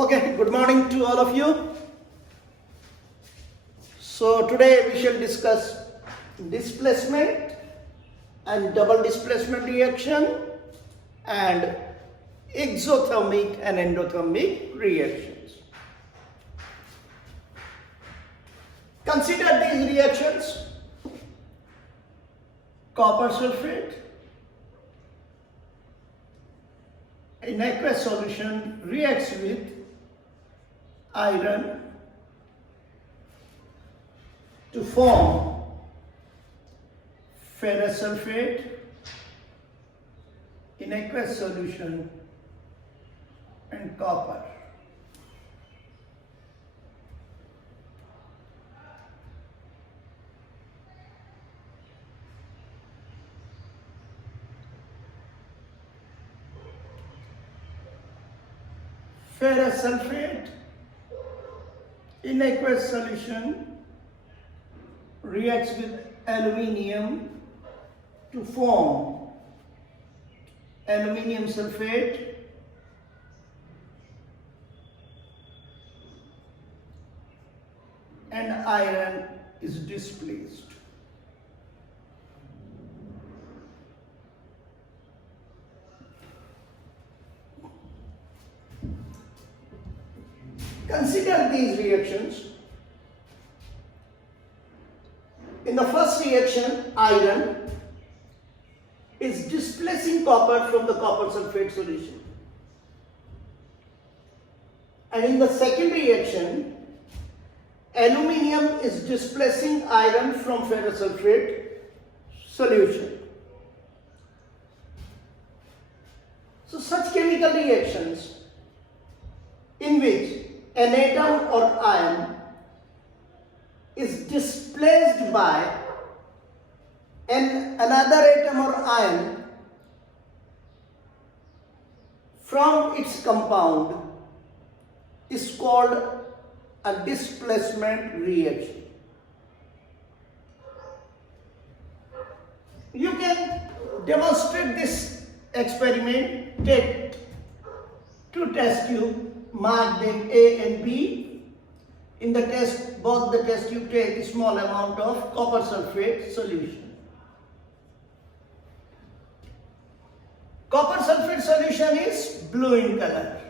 Okay, good morning to all of you. So today we shall discuss displacement and double displacement reaction and exothermic and endothermic reactions. Consider these reactions. Copper sulfate in aqueous solution reacts with iron to form ferrous sulfate in aqueous solution and copper. Ferrous sulfate in aqueous solution reacts with aluminium to form aluminium sulfate and iron is displaced. Consider these reactions. In the first reaction, iron is displacing copper from the copper sulfate solution. And in the second reaction, aluminium is displacing iron from ferrous sulfate solution. So such chemical reactions in which an atom or ion is displaced by another atom or ion from its compound is called a displacement reaction. You can demonstrate this experiment. Take two test tubes, mark them A and B. In the test, both the test tube take a small amount of copper sulfate solution. Copper sulfate solution is blue in color.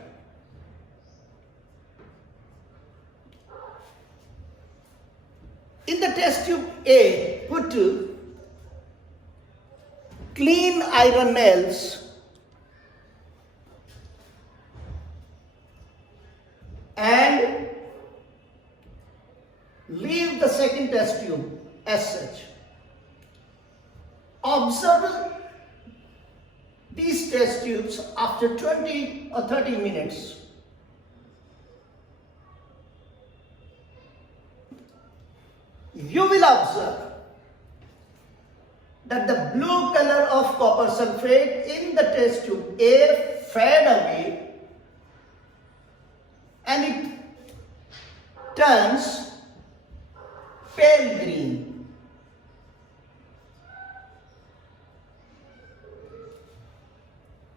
In the test tube A, put clean iron nails and leave the second test tube as such. Observe these test tubes after 20 or 30 minutes. You will observe that the blue color of copper sulfate in the test tube A fade away and it turns pale green.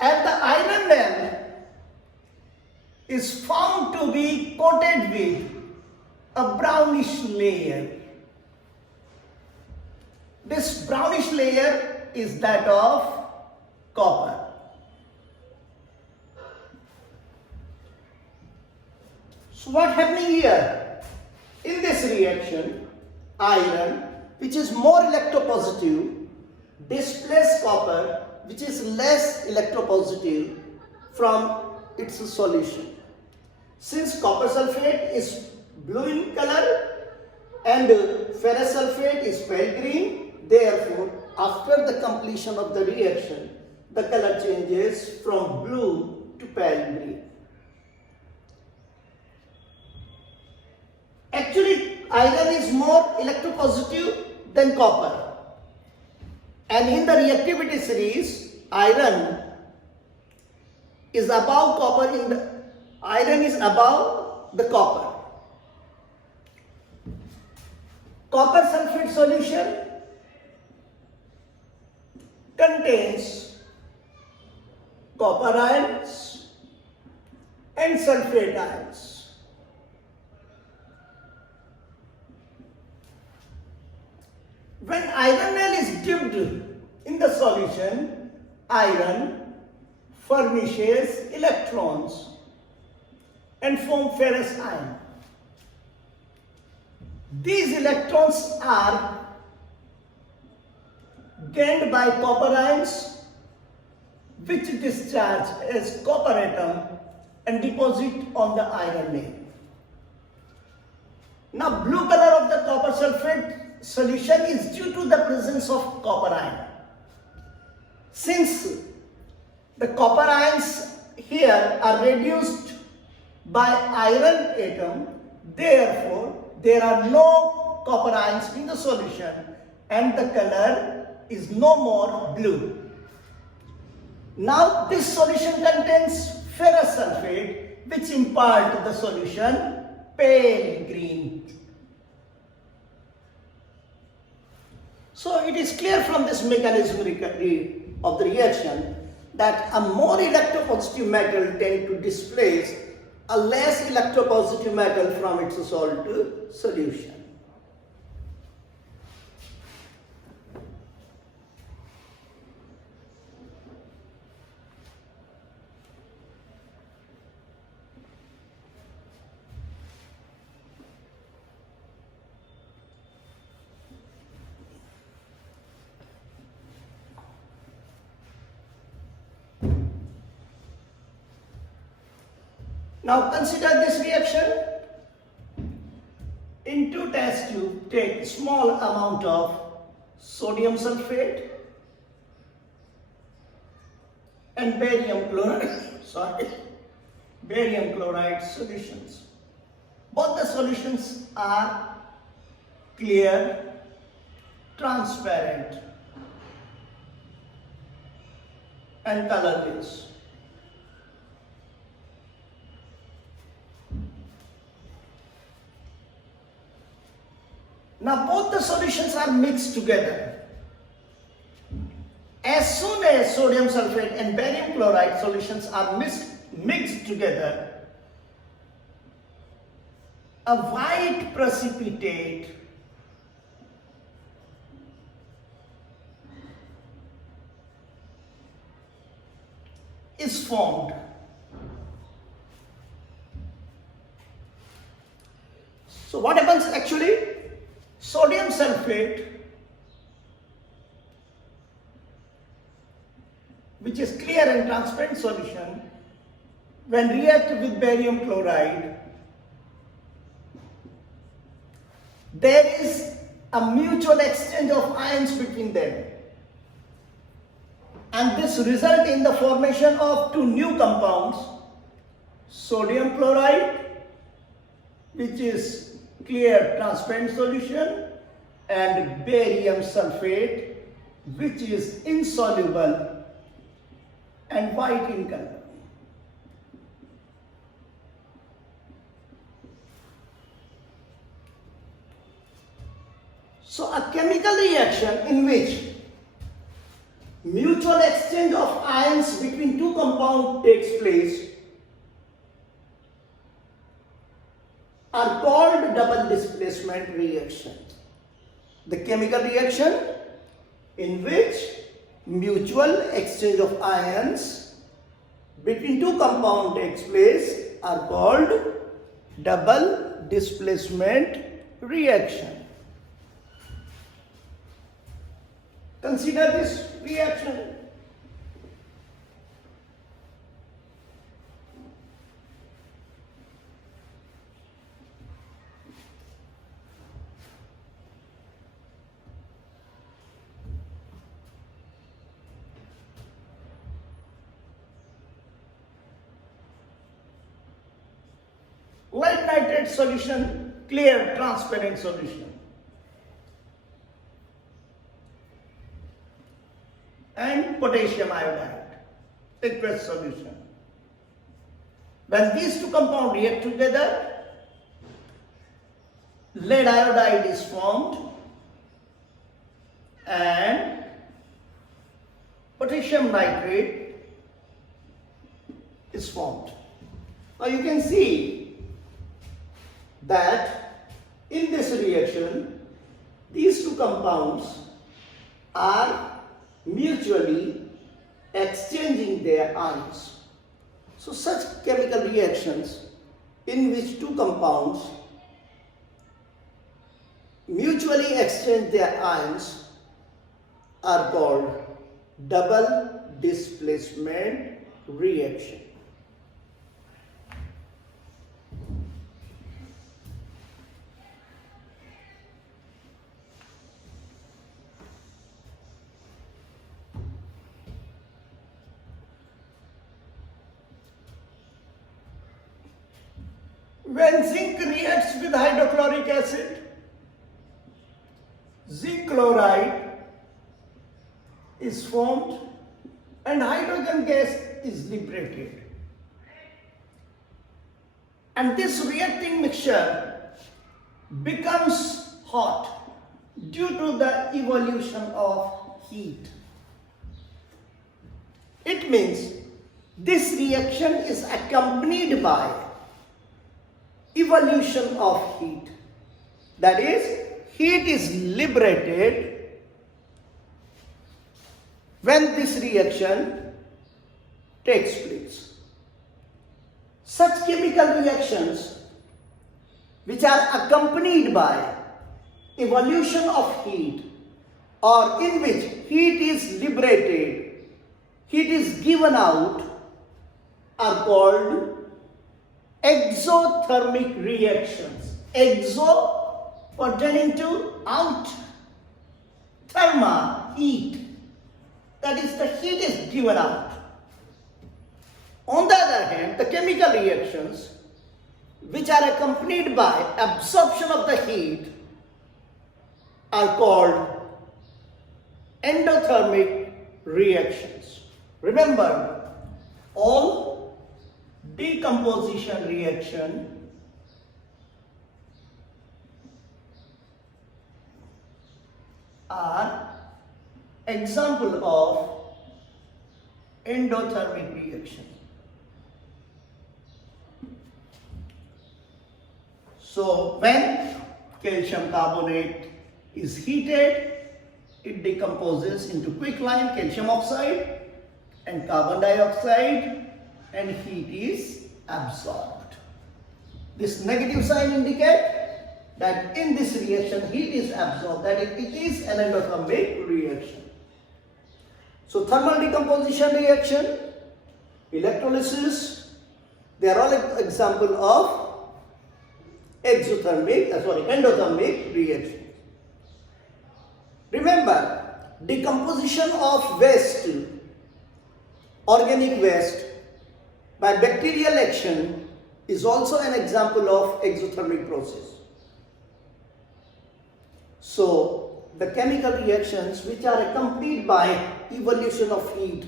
And the iron nail is found to be coated with a brownish layer. This brownish layer is that of copper. So what happening here? In this reaction, iron, which is more electropositive, displaces copper, which is less electropositive, from its solution. Since copper sulfate is blue in color and ferrous sulfate is pale green, therefore, after the completion of the reaction, the color changes from blue to pale green. Actually, iron is more electropositive than copper. And in the reactivity series, iron is above the copper. Copper sulfate solution contains copper ions and sulfate ions. When iron nail is dipped in the solution, iron furnishes electrons and form ferrous ion. These electrons are gained by copper ions, which discharge as copper atom and deposit on the iron nail. Now, blue color of the copper sulfate solution is due to the presence of copper ion. Since the copper ions here are reduced by iron atom, therefore there are no copper ions in the solution and the color is no more blue. Now this solution contains ferrous sulfate, which impart the solution pale green. So it is clear from this mechanism of the reaction that a more electropositive metal tends to displace a less electropositive metal from its salt solution. Now consider this reaction. Into test tube, take a small amount of sodium sulfate and barium chloride solutions. Both the solutions are clear, transparent and colorless. Now both the solutions are mixed together. As soon as sodium sulfate and barium chloride solutions are mixed together, a white precipitate is formed. So what happens actually? Sodium sulfate, which is clear and transparent solution, when react with barium chloride, there is a mutual exchange of ions between them, and this results in the formation of two new compounds, sodium chloride, which is clear transparent solution, and barium sulfate, which is insoluble and white in color. So a chemical reaction in which mutual exchange of ions between two compounds takes place are called double displacement reaction. The chemical reaction in which mutual exchange of ions between two compounds takes place are called double displacement reaction. Consider this reaction. Lead nitrate solution, clear transparent solution, and potassium iodide, aqueous solution. When these two compounds react together, lead iodide is formed and potassium nitrate is formed. Now you can see that in this reaction, these two compounds are mutually exchanging their ions. So such chemical reactions in which two compounds mutually exchange their ions are called double displacement reaction. When zinc reacts with hydrochloric acid, zinc chloride is formed and hydrogen gas is liberated. And this reacting mixture becomes hot due to the evolution of heat. It means this reaction is accompanied by evolution of heat. That is, heat is liberated when this reaction takes place. Such chemical reactions which are accompanied by evolution of heat or in which heat is liberated, heat is given out, are called exothermic reactions. Exo pertaining to out, therma, heat. That is, the heat is given out. On the other hand, the chemical reactions which are accompanied by absorption of the heat are called endothermic reactions. Remember, all decomposition reaction are example of endothermic reaction. So when calcium carbonate is heated, it decomposes into quicklime, calcium oxide and carbon dioxide, and heat is absorbed. This negative sign indicates that in this reaction heat is absorbed, that it is an endothermic reaction. So thermal decomposition reaction, electrolysis, they are all example of endothermic reaction. Remember, decomposition of waste, organic waste, by bacterial action is also an example of exothermic process. So, the chemical reactions which are accompanied by evolution of heat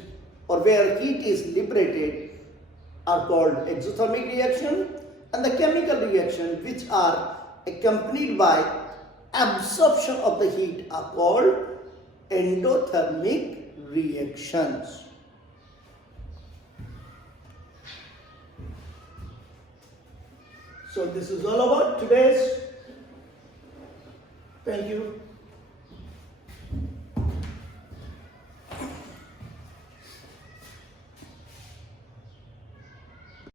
or where heat is liberated are called exothermic reaction, and the chemical reactions which are accompanied by absorption of the heat are called endothermic reactions. So this is all about today's. Thank you.